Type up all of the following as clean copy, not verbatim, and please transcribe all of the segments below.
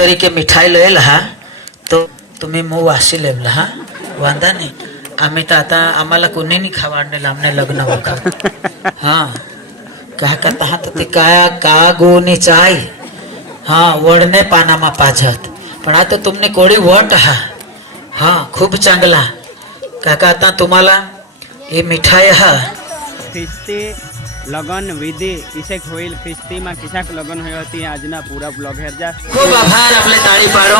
तरीके मिठाई लयला हा तो तुम्ही मग वाशी लेवला हा वांदा नाही आम्ही तर आता आम्हाला कोणी नाही खावाडणे लांबणे लग्न वखत हा काय करता हा तर ते काय का गोनी चाय हा वडणे पानामा पाझत पण आता तुमने कोडी वट हा हा खूप चांगला काका आता तुम्हाला ये मिठाई हा ख्रिस्ती लगन विधी किसेक होईल ख्रिस्ती में किसाक लगन हुई होती आजना पूरा ब्लॉग है जा खूब आभार आपले ताળી પાડો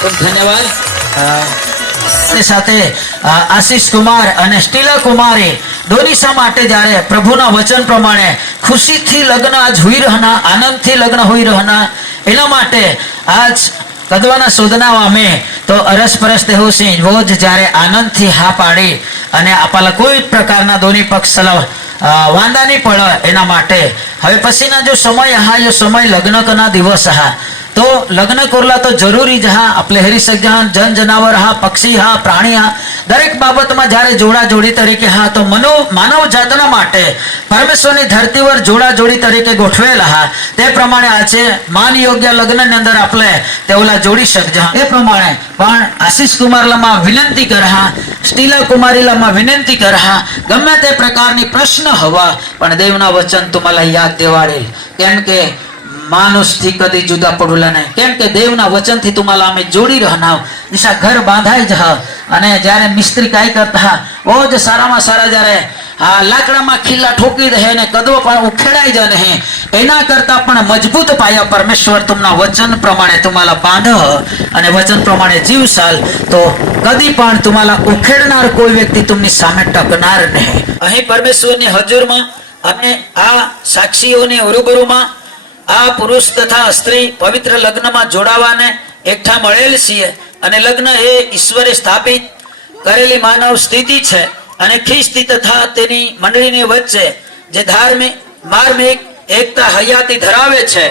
ખૂબ ધન્યવાદ સાથે આશીષ કુમાર અને સ્ટીલા કુમારે દોનીસા માટે જ્યારે પ્રભુના વચન પ્રમાણે ખુશીથી લગ્ન આજ હોઈ રહેના આનંદથી લગ્ન હોઈ રહેના એના માટે આજ કદવાના શોધના અમે તો અરસપરસ તેવું સિંહ રોજ જ્યારે આનંદથી હા પાડી અને આપણા કોઈ પ્રકારના દોની પક્ષ વાંધા નહીં પડે એના માટે હવે પછીના જો સમય હા એ સમય લગ્ન કના દિવસ હા तो लग्न करला तो जरूरी जहा आपले हरी सज्जन जन जनावर हा पक्षी हा प्राणी हा दरेक बाबत में जारे जोड़ा जोड़ी तरीके हा तो मानव जातना माटे परमेश्वरनी धरतीवर जोड़ा जोड़ी तरीके गोठवेला हा ते प्रमाणे आजे मान योग्य लग्न ने अंदर आपले तेवला जोड़ी शकजा ए प्रमाणे पण आशीष कुमारला मा विनंती करहा स्टीला कुमारीला मा विनंती करहा गमे ते प्रकारनी प्रश्न हवा पण देवना वचन तुम्हाला याद देवाडेल केम के मानुष थी कदी जुदा पड़ूला नहीं केम के देवना वचन थी तुम्हारा हमें जोड़ी रहना दिशा घर बांधाई जहा अने जारे मिस्त्री काय करता वो जो सारा में सारा जारे लाकड़ा में खीला ठोकी रहे ने कदो पण उखेड़ाई जा रहे एना करता पण मजबूत पाया परमेश्वर तुमना वचन प्रमाणे तुम्हाला बांध अने वचन प्रमाणे जीवसाल तो कदी पण तुम्हाला उखेड़नार कोई व्यक्ति तुमनी सामे टकनार नहीं अहीं परमेश्वर ने हजूर में अपने आ साक्षीओं ने रूबरू में आ पुरुष तथा स्त्री पवित्र लग्न में जोड़ावाने एकठा मळेल छे अने लग्न ए ईश्वरे स्थापित करेली मानव स्थिति छे अने ख्रिस्ती तथा तेनी मंडळीनी वच्चे जे धार्मिक मार्मिक एकता हयाती धरावे छे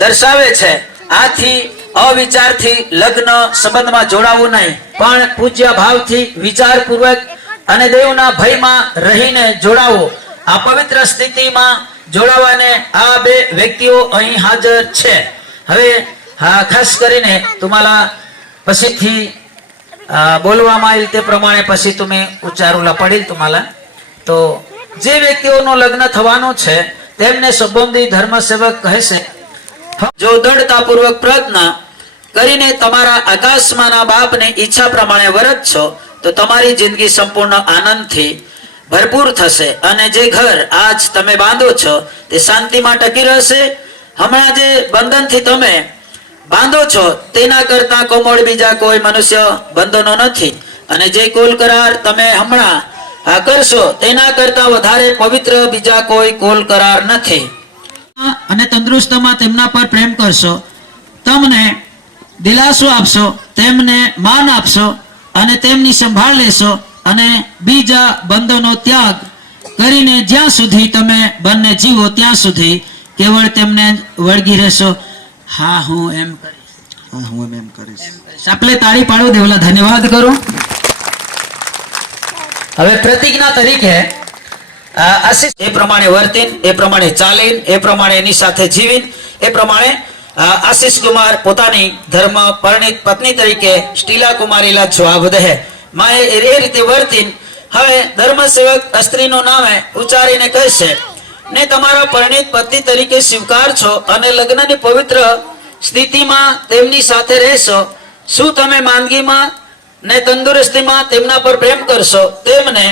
दर्शावे छे आथी अविचारथी लग्न संबंध में जोड़ावू नहीं पण पूज्य भावथी विचारपूर्वक अने देवना भयमां रहीने जोड़ावो आ पवित्र स्थिति में जोड़ावाने आ बे व्यक्तिओ अहीं हाजर छे हवे खास करीने तुम्हारा पछीथी बोलवामां आवेल ते प्रमाणे पछी तुमे उच्चारूला पडेल तुम्हारा तो जे व्यक्तिओनो लग्न थवानो छे तेमने संबंधी धर्मसेवक कहे छे जो दृढ़तापूर्वक प्रार्थना करीने तमारा आकाशमाना बापने इच्छा प्रमाणे वर्त छो तो तमारी जिंदगी संपूर्ण आनंदथी भरपूर थशे अने जे घर आज तमे बांधो छो ते शांति में टकी रहेशे हमणा जे बंधन थी तमे बांधो छो तेना करता कोमोड़ बीजा कोई मनुष्य बंधनो नथी अने जे कोल करार तमे हमणा करशो तेना करता वधारे पवित्र बीजा कोई कोल करार नथी अने तंदुरुस्तीमां तेमना पर प्रेम करशो तमने दिलासो आपशो तेमने मान आपशो अने तेमनी संभाळ लेशो अने बीजा बंधनो त्याग करीने ज्यां सुधी तमे बन्ने जीवो त्यां सुधी केवल तेमने वळगी रहेशो हाँ हूँ एम करीश आपले ताળી પાડો દેવલા धन्यवाद करो હવે प्रतिज्ञा तरीके आशीष ए प्रमाणे वर्तीन ए प्रमाणे चालीन ए प्रमाणे एनी साथे जीवीन ए प्रमाणे आशीष कुमार पोतानी धर्म परिणित पत्नी तरीके स्टीला कुमारीला जवाब दे माए ए रीते वर्तीन हवे धर्मसेवक स्त्रीनो नामे उच्चारीने कहेशे ने तमारा परिणित पति तरीके स्वीकार छो अने लग्ननी पवित्र स्थितिमां तेमनी साथे रहेशो शुं तमे માંદગીમાં ने तंदुरस्तीमां तेमना पर प्रेम करशो तेमने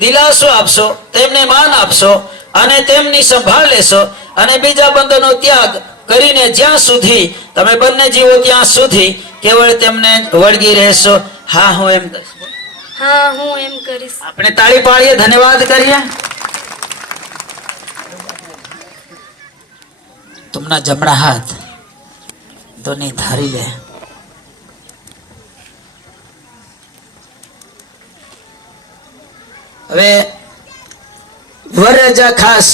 दिलासो आपशो तेमने मान आपशो अने तेमनी संभाळ लेशो अने बीजा बंधनो त्याग करीने ज्यां सुधी तमे बन्ने जीवो त्यां सुधी केवल तेमने वळगी रहेशो हाँ हूँ एम हाँ हूँ एम करीश अपने ताળી પાડીએ धन्यवाद करिए तुमना जमणा हाथ दोनी धारी ले હવે વરરાજા ખાસ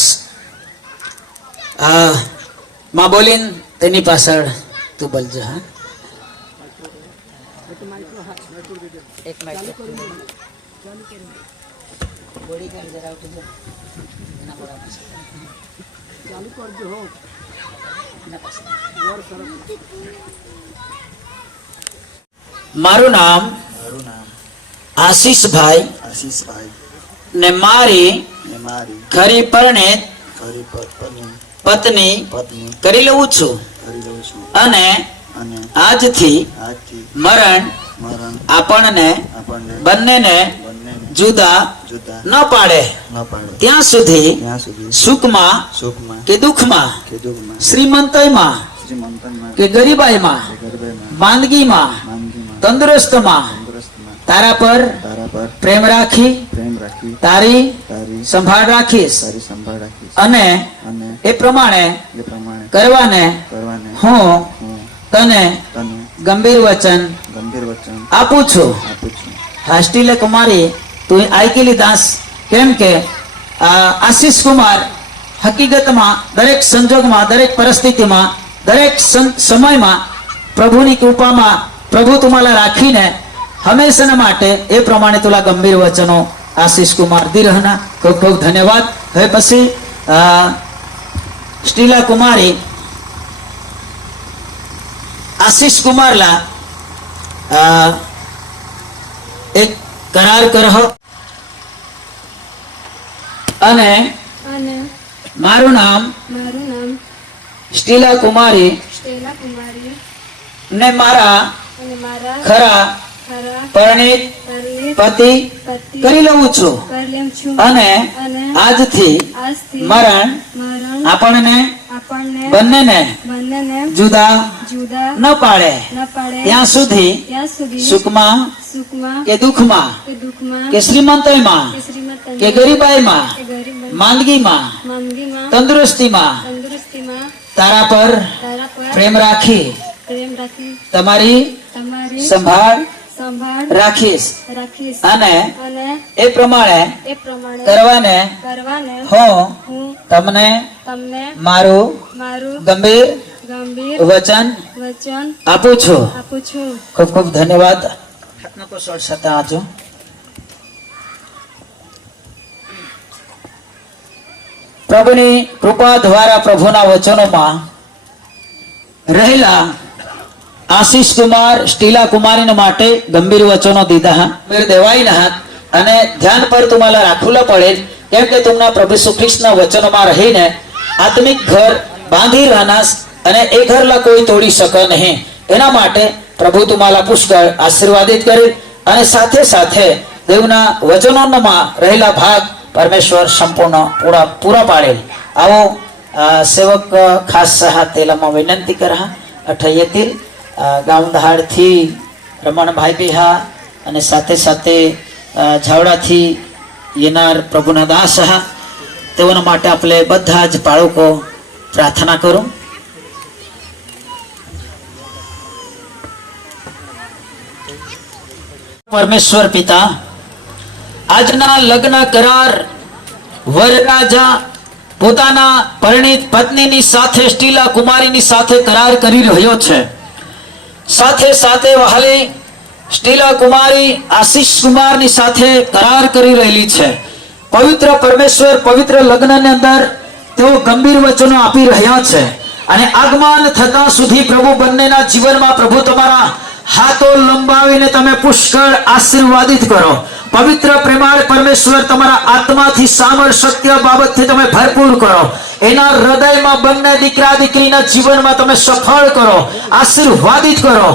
માં બોલીને તેની પાછળ તું બોલજો હા એક મિનિટ બોડી કેમ જરા ઉઠી એના બરાબર ચાલુ કરજો મારું નામ આશીષભાઈ આશીષભાઈ ને મારી ને મારી ખરી પરણિત ખરી પત્ની પત્ની પત્ની કરી લઉં છું કરી લઉં છું અને અને આજથી આજથી મરણ મરણ આપણને આપણને બંનેને બંનેને જુદા જુદા ન પાડે ન પાડે ત્યાં સુધી ત્યાં સુધી સુખમાં સુખમાં કે દુઃખમાં કે દુઃખમાં શ્રીમંતયમાં શ્રીમંતનમાં કે ગરીબાઈમાં કે ગરબાઈમાં માંદગીમાં માંદગીમાં તંદુરસ્તમાં તંદુરસ્તમાં તારા પર તારા પર પ્રેમ રાખી પ્રેમ રાખી તારી તારી સંભાળ રાખીશ તારી સંભાળ રાખીશ અને અને એ પ્રમાણે એ પ્રમાણે કરવાને કરવાને હું હું તને તને ગંભીર વચન ગંભીર વચન આપું છું આપું છું. હાસ્ટીલે કુમારી તું આઈકેલી દાસ કેમ કે આશીષ કુમાર હકીકતમાં દરેક સંજોગમાં દરેક પરિસ્થિતિમાં દરેક સમયમાં પ્રભુની કૃપામાં પ્રભુ તમારા રાખીને હંમેશા માટે એ પ્રમાણે તુલા ગંભીર વચનો આશીષ કુમાર દી રહના ખૂબ ખૂબ ધન્યવાદ. હવે પછી સ્ટીલા કુમારી આશીષ કુમારલા એક કરાર કરહ અને અને મારું નામ મારું નામ સ્ટીલા કુમારી સ્ટેલા કુમારી ને મારા અને મારા ખરા ખરા પરણિત પરણિત પતિ પતિ કરી લઉં છું કરી લઉં છું અને અને આજથી આજથી મરણ મરણ આપણને આપણને બંનેને બંનેને જુદા જુદા ન પાડે ન પાડે ત્યાં સુધી ત્યાં સુધી સુખમાં સુખમાં કે દુઃખમાં કે દુઃખમાં કે શ્રીમંતયમાં કે શ્રીમંત કે ગરીબાઈમાં કે ગરીબ માંદગીમાં માંદગીમાં તંદુરસ્તીમાં તંદુરસ્તીમાં તારા પર તારા પર પ્રેમ રાખી પ્રેમ રાખી તમારી તમારી સંભાળ સંભાળ રાખીશ રાખીશ અને અને એ પ્રમાણે એ પ્રમાણે કરવાને કરવાને હું હું તમને તમને મારું મારું ગંભીર ગંભીર વચન વચન આપું છું. આપું છું. ખૂબ ખૂબ ધન્યવાદ. હાથનો કુશળ સતા આજો. પ્રભુની કૃપા દ્વારા પ્રભુના વચનોમાં રહેલા આશીષ કુમાર સ્ટીલા કુમારીને માટે ગંભીર વચનો દીધા ગંભીર દેવાઈના અને ધ્યાન પર तुम्हाला રાખવું પડે કેમ કે तुमना પ્રભુ ઈસુ ખ્રિસ્તના વચનોમાં રહીને આત્મિક ઘર બાંધી રહેનાસ અને એ ઘરલા કોઈ તોડી શકે નહીં. એના માટે પ્રભુ तुम्हाला પુષ્કળ આશીર્વાદિત કરે અને સાથે સાથે દેવના વચનોમાં રહેલા ભાગ પરમેશ્વર સંપૂર્ણ પૂરા પાડેલ. આવો સેવક ખાસ સહા તેલામાં વિનંતી કરા અઠયतील ગામદહાડથી રમણભાઈ બિહા અને સાથે સાથે ઝાવડાથી येणार પ્રભુના દાસ તેઓના માટે આપણે બધા જ બાળકો પ્રાર્થના કરું. પરમેશ્વર પિતા આજના લગ્ન કરાર વરરાજા પોતાના પરણિત પત્નીની સાથે સ્ટીલા કુમારીની સાથે કરાર કરી રહ્યો છે. સાથે સાથે વહાલી સ્ટીલા કુમારી આશીષ કુમારની સાથે કરાર કરી રહેલી છે. પવિત્ર પરમેશ્વર પવિત્ર લગ્નની અંદર તેઓ ગંભીર વચનો આપી રહ્યા છે અને આગમન થતા સુધી પ્રભુ બંનેના જીવનમાં પ્રભુ તમારા હાથો લંબાવીને તમે પુષ્કળ આશીર્વાદિત કરો. પવિત્ર પ્રેમાળ પરમેશ્વર તમારા આત્માથી સામર સત્ય બાબતથી તમે ભરપૂર કરો. એના હૃદયમાં બંને દીકરા દીકરીના જીવનમાં તમે સફળ કરો, આશીર્વાદિત કરો.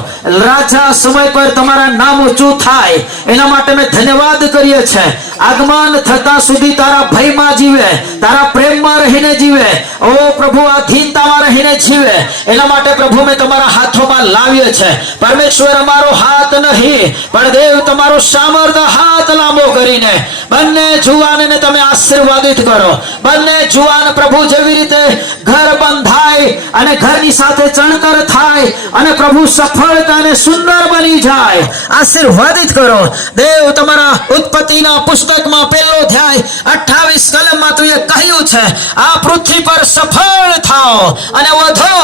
રાજા સમય પર તમારા નામ ઊંચું થાય એના માટે અમે ધન્યવાદ કરીએ છીએ. આગમન થતા સુધી તારા ભયમાં જીવે, તારા પ્રેમમાં રહીને જીવે, ઓ પ્રભુ આધીનતામાં રહીને જીવે. એના માટે પ્રભુ મેં તમારા હાથોમાં લાવીએ છે. પરમેશ્વર અમારો હાથ નહીં પણ દેવ તમારો સામર્થ્ય હાથ લાંબો કરીને બંને જુવાનને તમે આશીર્વાદિત કરો. બંને જુવાન પ્રભુ જેવી રીતે ઘર બંધાય અને ઘરની સાથે ચણતર થાય અને પ્રભુ સફળતા અને સુંદર બની જાય, આશીર્વાદિત કરો. દેવ તમારા ઉત્પત્તિના પુસ્તકમાં પહેલો અધ્યાય 28 કલમમાં તું એ કહ્યું છે આ પૃથ્વી પર સફળ થાઓ અને વધો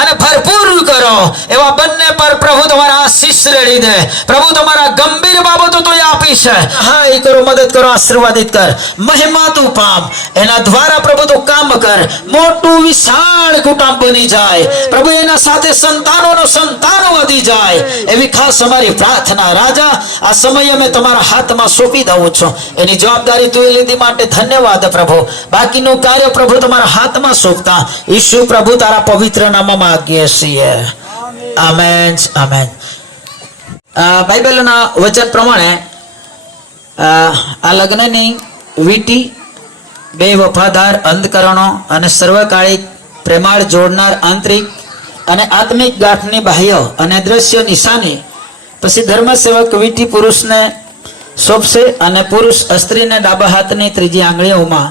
અને ભરપૂર કરો. એવા બંને પર પ્રભુ તમારા આશીષ રેડી દે. પ્રભુ તમારા ગંભીર બાબતો તો એ આપી છે. હા, એ કરો, મદદ કરો, આશીર્વાદિત કર, મહિમા તું પામ. એના દ્વારા પ્રભુ તું કામ કર. મોટું વિશાળ કુટુંબ બની જાય પ્રભુ. એના સાથે સંતાનો વધી જાય એવી ખાસ અમારી પ્રાર્થના. રાજા, આ સમય અમે તમારા હાથમાં સોંપી દઉં છું. એની જવાબદારી તું લીધી માટે ધન્યવાદ પ્રભુ. બાકીનું કાર્ય પ્રભુ તમારા હાથમાં સોંપતા ઈસુ પ્રભુ તારા પવિત્ર નામમાં માગીએ છીએ. Amen, amen. બાઇબલના વચન પ્રમાણે આ લગ્નની વીટી બે વફાદાર અંધકરણો અને સર્વકાળિક પ્રેમાળ જોડનાર આંતરિક અને આત્મિક ગાંઠની બાહ્ય અને દ્રશ્ય નિશાની પછી ધર્મસેવક વીટી પુરુષને સોંપશે અને પુરુષ સ્ત્રીને ડાબા હાથની ત્રીજી આંગળીઓમાં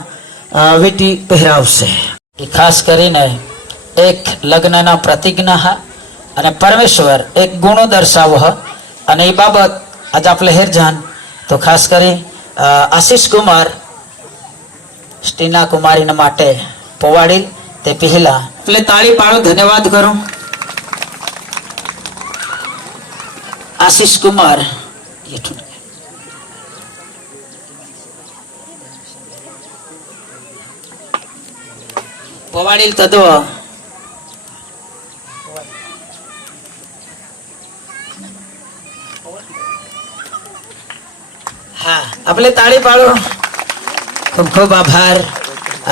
વીટી પહેરાવશે. ખાસ કરીને એક લગ્નના પ્રતિજ્ઞા અને પરમેશ્વર એક ગુણો દર્શાવો અને એ બાબત આજે આપણે હેરજાન તો ખાસ કરી આશીષ કુમાર સ્ટીના કુમારીના માટે પોવાડી તે પહેલા એટલે તાળી પાડો, ધન્યવાદ કરો. આશીષ કુમાર પોવાડી તદો હા, આપણે તાળી પાડો. ખૂબ ખૂબ આભાર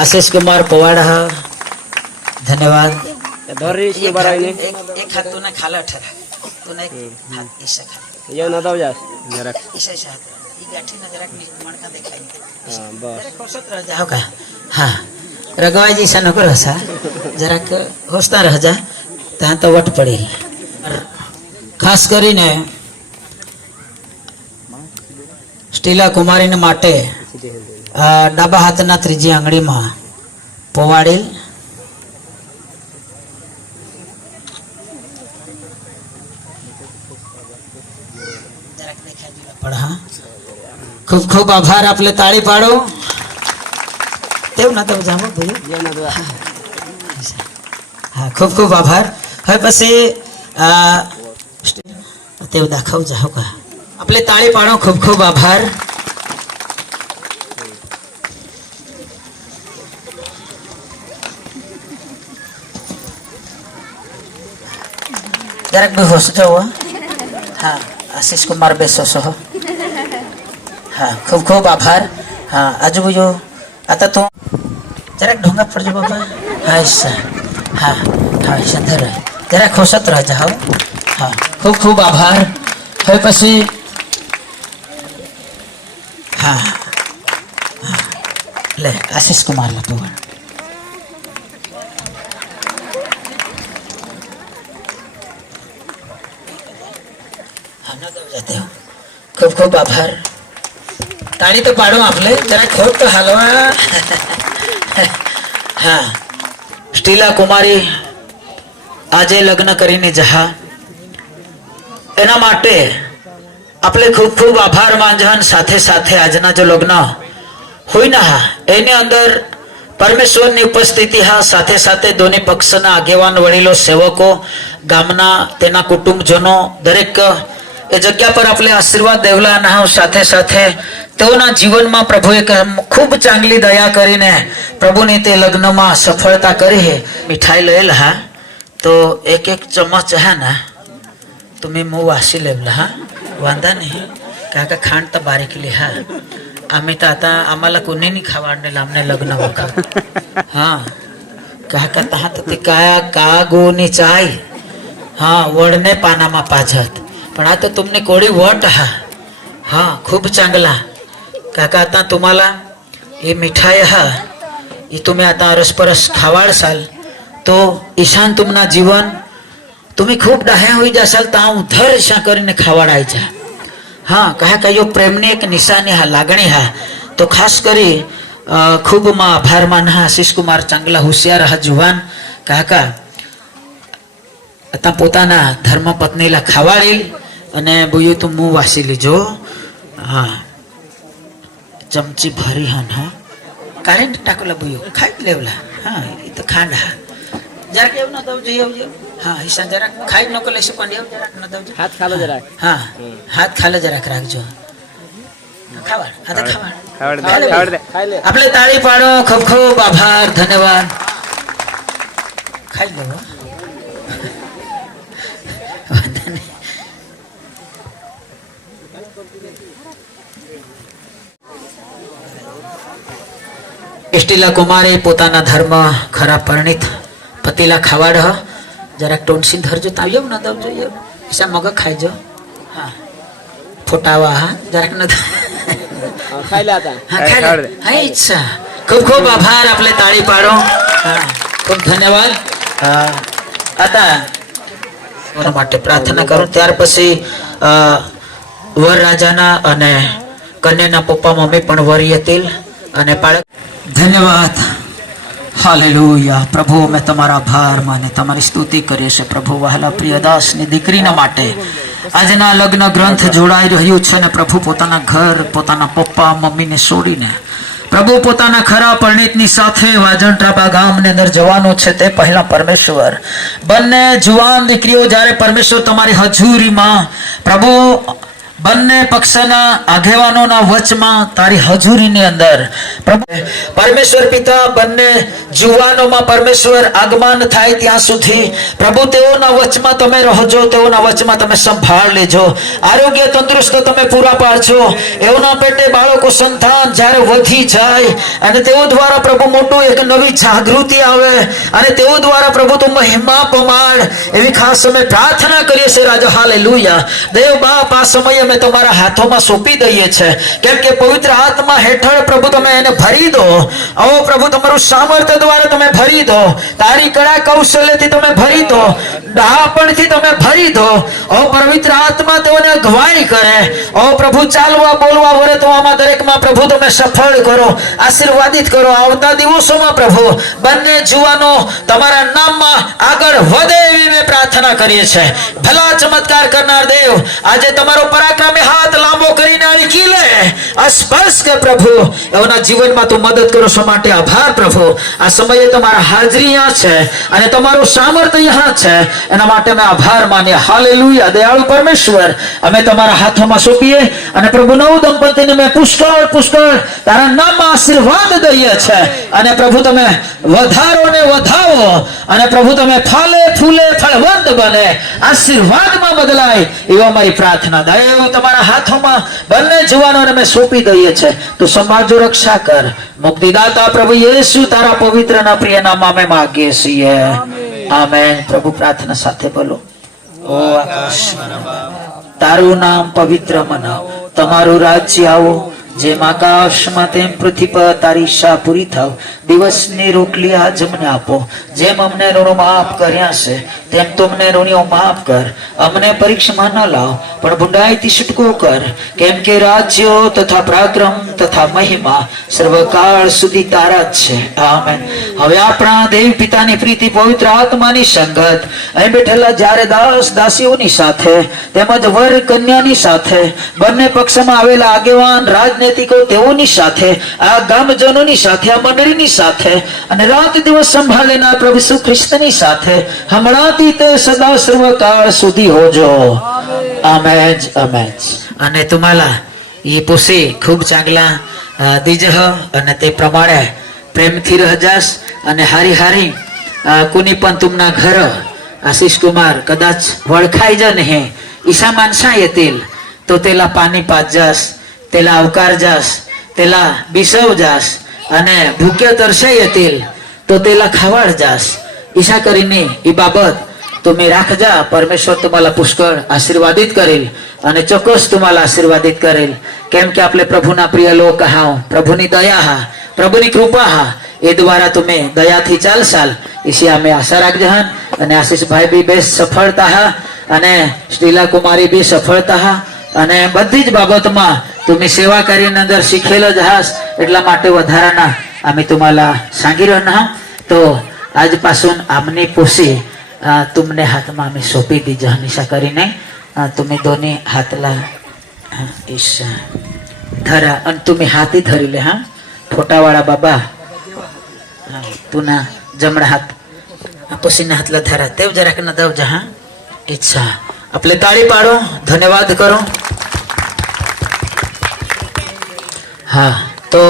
આશીષ કુમાર પોવાડા, ધન્યવાદ. ધોરી ને બરાઈને એક હાથ તું ને ખાલા ઠરા તું ને હાથ ઈસા ખાલા યો ના દો જા જરાક ઈસા સાથ ઈ ગાઠી ને જરાક મણકા દેખાય. હા બસ જરાક ખોસત રહ જાઓ કા. હા, રગવાજી સા નકર હસા જરાક હોસતા રહ જા ત્યાં તો વટ પડી. ખાસ કરીને સ્ટીલા કુમારીને માટે ડાબા હાથના ત્રીજી આંગળીમાં પોવાડેલ ખૂબ ખૂબ આભાર. આપણે તાળી પાડો. તેવું ના તો જામો ભાઈ. હા, ખૂબ ખૂબ આભાર. હવે પછી તેવું દાખવ જાઓ કા. આપણે તાળી પાડો. ખૂબ ખૂબ આભાર. જરાક બી હોશ જાઓ. હા, આશીષ કુમાર બેસો છો. હા, ખૂબ ખૂબ આભાર. હા, આજુબાજુ आता तो जरा ढोंगा पड़ जाओ बाबा. हाँ ऐसा. हाँ हाँ ऐसा धर जरा खोसत रह जाओ. हाँ, खूब खूब आभार. है पसी हाँ हाँ ले आशीष कुमार ला तो हाँ ना दब जाते हो. खूब खूब आभार. ताड़ी तो पाड़ो आपले जरा खोट तो हलवा. हाँ, स्टीला कुमारी આજે લગ્ન કરીને જહા એના માટે આપણે ખૂબ ખૂબ આભાર માનજન. સાથે સાથે આજના જો લગ્ન હોય ના હા એની અંદર પરમેશ્વરની ઉપસ્થિતિ હા સાથે સાથે દોની પક્ષના આગેવાન વડીલો સેવકો ગામના તેના કુટુંબજનો દરેક એ જગ્યા પર આપણે આશીર્વાદ દેવલા ના સાથે સાથે તેઓના જીવનમાં પ્રભુએ ખૂબ ચાંગલી દયા કરીને પ્રભુની તે લગ્નમાં સફળતા કરી. મીઠાઈ લેલા હા तो एक एक चम्मच है ना तुम्हें मुँह वासी लेवला. हाँ वांदा नहीं का खांड तर बारीक लिहा. आम्ही तर आता आम्हाला कोणी नाही खावाडणे लांबणे लग्न वखत. हाँ का तहा तर ते काया का गोनी चाय. हाँ वडणे पानामा पाझत पण आता तुमने कोडी वट हा. हाँ खूप चांगला काका. आता तुम्हाला हे मिठाई हा ही तुम्ही आता अरसपरस खावाडसाल तो ईशान तुमना जीवन तुम्ही खूप डाह्या होई जासाल ता उधर ईशा કરીને ખાવાડાય. હા કહે કયો પ્રેમની એક નિશાની હા લાગણી હા. તો ખાસ કરી ખૂબ માં આભાર માન હા આશીષ કુમાર ચાંગલા હોશિયાર હા જુવાન કાકા હતા પોતાના ધર્મ પત્નીલા ખાવાડી અને બોયું તો મું વાસી લીજો. હા ચમચી ભરી હા હા કાઢીને ટાકોલા બોયું ખાઈ લેવલા. હા એ તો ખાંડ હા જરા કેવું ના તો જોઈએ હા ઈશાન જરાક ખાઈ नको લેશું પણ જરાક ન દઉં હાથ ખાલો જરાક હા હાથ ખાલે જરાક રાખજો ખાવાડ આ તો ખાવાડ ખાવડ દે ખાઈ લે આપણે તાળી પાડો ખૂબ ખૂબ આભાર ધન્યવાદ ખાઈ લો વાંધો નહીં. સ્ટીલા કુમારે પોતાના ધર્મ ખરા પરણિત પતિલા ખાવાડ જરાક ટોનસી ધરજો તાવ્યો ન દઉં જોઈએ એસા મગ ખાઈજો હા ફોટાવા હા જરાક ન ખાઈ લે હતા હા ખાઈ લે હા ઈચ્છા ખૂબ ખૂબ આભાર આપણે તાળી પાડો હા ખૂબ ધન્યવાદ હા હતા એના માટે પ્રાર્થના કરું ત્યાર પછી વરરાજાના અને કન્યાના પપ્પા મમ્મી પણ વરી હતી અને બાળક ધન્યવાદ હાલેલુયા પ્રભુ અમે તમારા આભાર માને તમારી સ્તુતિ કરીએ છીએ પ્રભુ વહાલા પ્રિયદાસની દીકરીના માટે આજના લગ્ન ગ્રંથ જોડાઈ રહ્યું છે અને પ્રભુ પોતાના ઘર પોતાના પપ્પા મમ્મીને છોડીને પ્રભુ પોતાના ખરા પરણિતની સાથે વાજણટ્રાબા ગામની અંદર જવાનું છે તે પહેલા પરમેશ્વર બંને જુવાન દીકરીઓ જ્યારે પરમેશ્વર તમારી હજુરીમાં પ્રભુ બંને પક્ષના આગેવાનોના વચમાં તારી હજુરીની અંદર પ્રભુ પરમેશ્વર પિતા બંને જુવાનોમાં પરમેશ્વર આગમન થાય ત્યાં સુધી પ્રભુ તેઓના વચમાં તમે રહો તેઓના વચમાં તમે સંભાળ લેજો આરોગ્ય તંદુરસ્ત તમે પૂરા પાડજો એઓના પેટે બાળકો સંતાન જ્યારે વધી જાય અને તેઓ દ્વારા પ્રભુ મોટું એક નવી જાગૃતિ આવે અને તેઓ દ્વારા પ્રભુ તું મહિમા પમાડ એવી ખાસ અમે પ્રાર્થના કરીએ છીએ રાજા હાલેલુયા દેવ બાપ આ સમયે અમે તમારા હાથોમાં સોંપી દઈએ છે કેમ કે પવિત્ર આત્મા હેઠળ પ્રભુ તમે એને ભરી દો ઓ પ્રભુ તમારું સામર્થ્ય દ્વારા તમે ભરી દો તારી કળા કૌશલ્યથી તમે ભરી દો ડહાપણથી તમે ભરી દો ઓ પવિત્ર આત્મા તેઓને અગવાઈ કરે ઓ પ્રભુ ચાલવા બોલવા વર્તવામાં દરેકમાં પ્રભુ તમે સફળ કરો આશીર્વાદિત કરો આવતા દિવસોમાં પ્રભુ બંને જુવાનો તમારા નામમાં આગળ વધે એવી મેં પ્રાર્થના કરીએ છીએ ભલા ચમત્કાર કરનાર દેવ આજે તમારો પરાક્રમી હાથ લાંબો કરીને આઈકી લે સ્પર્શ કર પ્રભુ એઓના જીવનમાં તું મદદ કરો છો માટે આભાર પ્રભુ આ સમયે તમારા હાજરી અહીંયા છે અને તમારું સામર્થ્ય અહીંયા છે એના માટે અમે આભાર માનીએ હાલેલુયા દયાળુ પરમેશ્વર અમે તમારા હાથોમાં સોંપીએ અને પ્રભુ નવ દંપતીને મેં પુષ્કળ તારા નામમાં આશીર્વાદ દઈએ છે અને પ્રભુ તમે વધારો ને વધાવો અને પ્રભુ તમે ફાલે ફૂલે ફળવંત બને આશીર્વાદમાં બદલાય એવો અમારી પ્રાર્થના દયાળુ તમારા હાથોમાં બંને જુવાનોને મેં સોંપી દઈએ છે તો સમાજો રક્ષા કર મુક્તિદાતા પ્રભુ યેસુ તારા પવિત્ર ના પ્રિય નામમાં અમે માંગીએ છીએ આમેન પ્રભુ પ્રાર્થના સાથે બોલો ઓ આકાશ તારું નામ પવિત્ર મનાવ તમારું રાજ્ય આવો જેમ આકાશમાં તેમ પૃથ્વી પર તારી ઈચ્છા પૂરી થાવ દિવસની રોટલી આજ અમને આપો જેમ અમને ઋણો માફ કર્યા છે તેમ તું અમને ઋણીઓ માફ કર અમને પરીક્ષામાં ન લાવ પણ બુંડાઈથી છૂટકો કર કેમ કે રાજ્ય તથા પરાક્રમ તથા મહિમા સર્વકાળ સુધી તારા જ છે આમેન હવે આપણા દેવ પિતાની પ્રીતિ પવિત્ર આત્માની સંગત અહીં બેઠેલા જ્યારે દાસ દાસીઓની સાથે તેમજ વર કન્યાની સાથે બંને પક્ષમાં આવેલા આગેવાન રાજનૈતિકો તેઓની સાથે આ ગામજનોની સાથે આ મંડળીની સાથે અને રાત દિવસ સંભાળ લેનાર પ્રભુ ઈસુ ખ્રિસ્તની સાથે હમણાંથી તે સદા સર્વકાળ સુધી હોજો આમેન આમેન અને तुम्हाला ये पोसे खूब चांगला दीजह અને તે પ્રમાણે પ્રેમથી રહજાસ અને હારી હારી કોની પણ तुमना घर आशीष कुमार कदाच वळखाय ज नहीं ईसा माणसा येतील तो तेला पाणी पाच जास तेला अवकार जास तेला बिसव जास અને ભૂખ્યા તરસાઈ येतील तो तेला खावाड जास ईशा કરીને એ બાબત तुम्ही રાખજા परमेश्वर तुम्हाला पुष्कळ आशीर्वादित करेल અને ચોક્કસ तुम्हाला आशीर्वादित करेल કેમ કે આપણે પ્રભુના પ્રિય લોક હા પ્રભુની દયા હા પ્રભુની કૃપા હા એ દ્વારા તમે દયાથી ચાલશાલ ઈશી અમે આશા રાખજહન અને આશીષભાઈ બી બેસ સફળતા હા અને સ્ટીલા કુમારી બી સફળતા હા અને બધી જ બાબતમાં तुम्ही सेवा कार्याની અંદર શીખેલો જ હાસ એટલા માટે વધારાના आम्ही तुम्हाला सांगी रहना तो आजपासून आमने पोसे तुमने हातમાં आम्ही सोपी दी जहनिशा કરીને तुम्ही दोन्ही हातला ईशा धरा आणि तुम्ही हाती धरिले फोटावाळा बाबा पुन्हा जमणा हात पसीने हातला धरा देव जरा के ना देव जहां इच्छा आपले ताळी पाडो धन्यवाद करो हाँ तो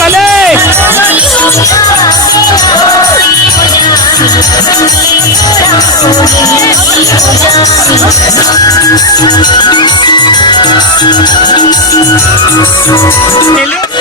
भले પેલું